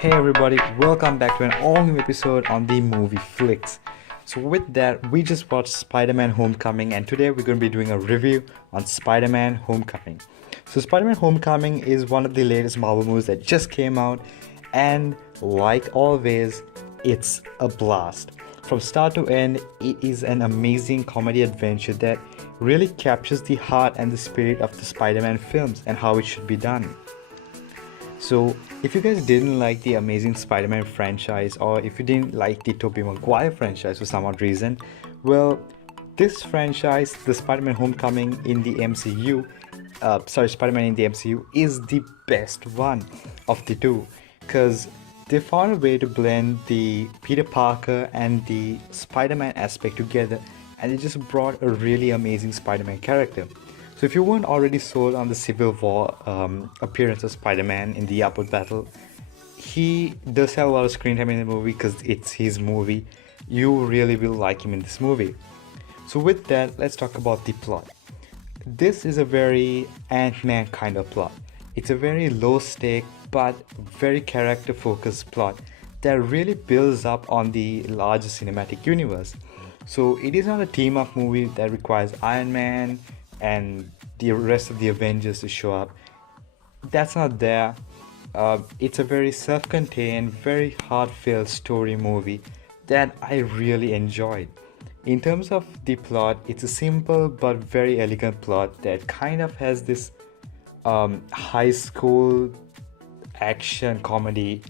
Hey everybody, welcome back to an all new episode on the movie Flix. So, with that, we just watched Spider-Man Homecoming, and today we're going to be doing a review on Spider-Man Homecoming. So, Spider-Man Homecoming is one of the latest Marvel movies that just came out, and like always, it's a blast. From start to end, it is an amazing comedy adventure that really captures the heart and the spirit of the Spider-Man films and how it should be done. So, if you guys didn't like the Amazing Spider-Man franchise, or if you didn't like the Tobey Maguire franchise for some odd reason, well, this franchise, the Spider-Man Homecoming in the MCU, Spider-Man in the MCU, is the best one of the two, because they found a way to blend the Peter Parker and the Spider-Man aspect together, and it just brought a really amazing Spider-Man character. So if you weren't already sold on the Civil War appearance of Spider-Man in the Upward Battle, he does have a lot of screen time in the movie because it's his movie. You really will like him in this movie. So with that, let's talk about the plot. This is a very Ant-Man kind of plot. It's a very low stake but very character focused plot that really builds up on the larger cinematic universe. So it is not a team up movie that requires Iron Man and the rest of the Avengers to show up. That's not there. It's a very self-contained, very heartfelt story movie that I really enjoyed. In terms of the plot, it's a simple but very elegant plot that kind of has this high school action comedy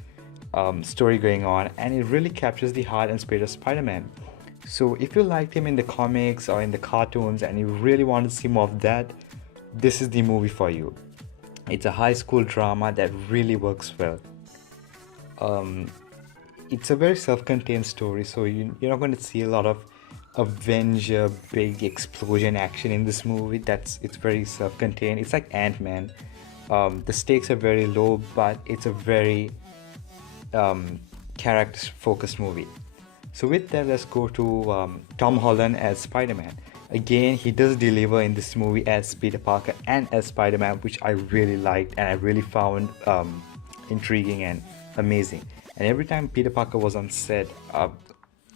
story going on, and it really captures the heart and spirit of Spider-Man. So if you liked him in the comics or in the cartoons and you really want to see more of that, this is the movie for you. It's a high school drama that really works well. It's a very self-contained story, so you're not going to see a lot of Avenger big explosion action in this movie. It's very self-contained. It's like Ant-Man. The stakes are very low, but it's a very character-focused movie. So with that, let's go to Tom Holland as Spider-Man. Again, he does deliver in this movie as Peter Parker and as Spider-Man, which I really liked and I really found intriguing and amazing. And every time Peter Parker was on set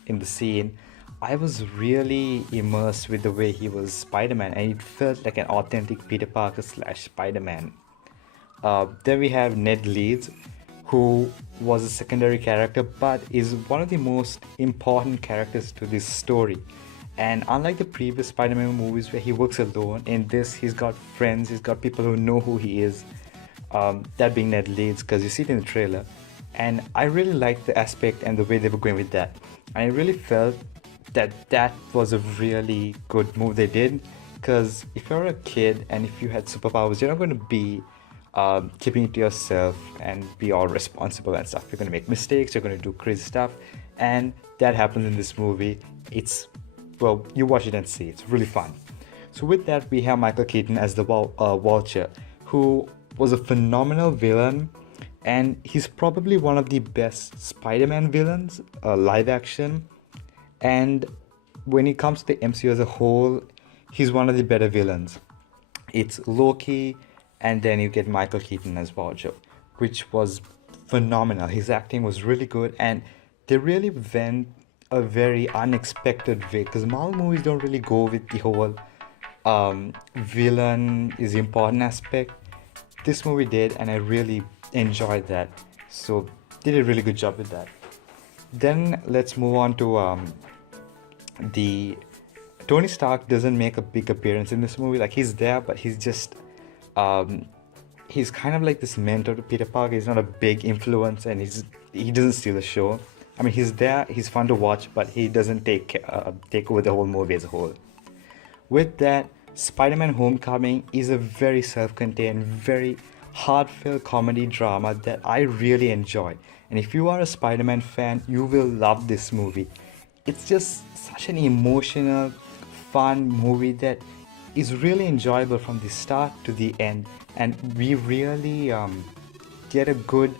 in the scene, I was really immersed with the way he was Spider-Man, and it felt like an authentic Peter Parker slash Spider-Man. Then we have Ned Leeds, who was a secondary character but is one of the most important characters to this story. And unlike the previous Spider-Man movies where he works alone, in this he's got friends, he's got people who know who he is, that being Ned Leeds, because you see it in the trailer. And I really liked the aspect and the way they were going with that. I really felt that was a really good move they did, because if you're a kid and if you had superpowers, you're not going to be keeping it to yourself and be all responsible and stuff. You're going to make mistakes, you're going to do crazy stuff, and that happens in this movie. Well, you watch it and see, it's really fun. So with that, we have Michael Keaton as the Vulture, who was a phenomenal villain, and he's probably one of the best Spider-Man villains, live action. And when it comes to the MCU as a whole, he's one of the better villains. It's Loki, and then you get Michael Keaton as Vulture, which was phenomenal. His acting was really good, and they really went a very unexpected way, because Marvel movies don't really go with the whole villain is the important aspect. This movie did, and I really enjoyed that. So they did a really good job with that. Then let's move on to the Tony Stark doesn't make a big appearance in this movie. Like, he's there, but he's just he's kind of like this mentor to Peter Parker. He's not a big influence, and he doesn't steal the show. I mean, he's there, he's fun to watch, but he doesn't take over the whole movie as a whole. With that, Spider-Man Homecoming is a very self-contained, very heartfelt comedy drama that I really enjoy. And if you are a Spider-Man fan, you will love this movie. It's just such an emotional, fun movie that is really enjoyable from the start to the end, and we really get a good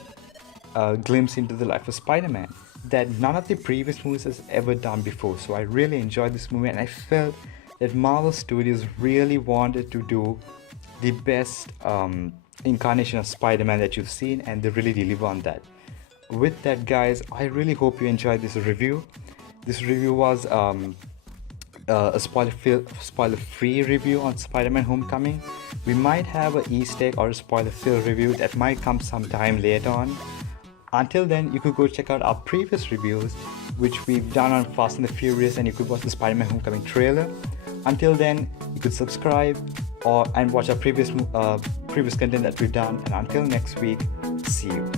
glimpse into the life of Spider-Man that none of the previous movies has ever done before. So I really enjoyed this movie, and I felt that Marvel Studios really wanted to do the best incarnation of Spider-Man that you've seen, and they really deliver on that. with that, guys, I really hope you enjoyed this review. This review was a spoiler-free review on Spider-Man Homecoming. We might have an Easter egg or a spoiler-filled review that might come sometime later on. Until then, you could go check out our previous reviews, which we've done on Fast and the Furious, and you could watch the Spider-Man Homecoming trailer. Until then, you could subscribe and watch our previous content that we've done. And until next week, see you.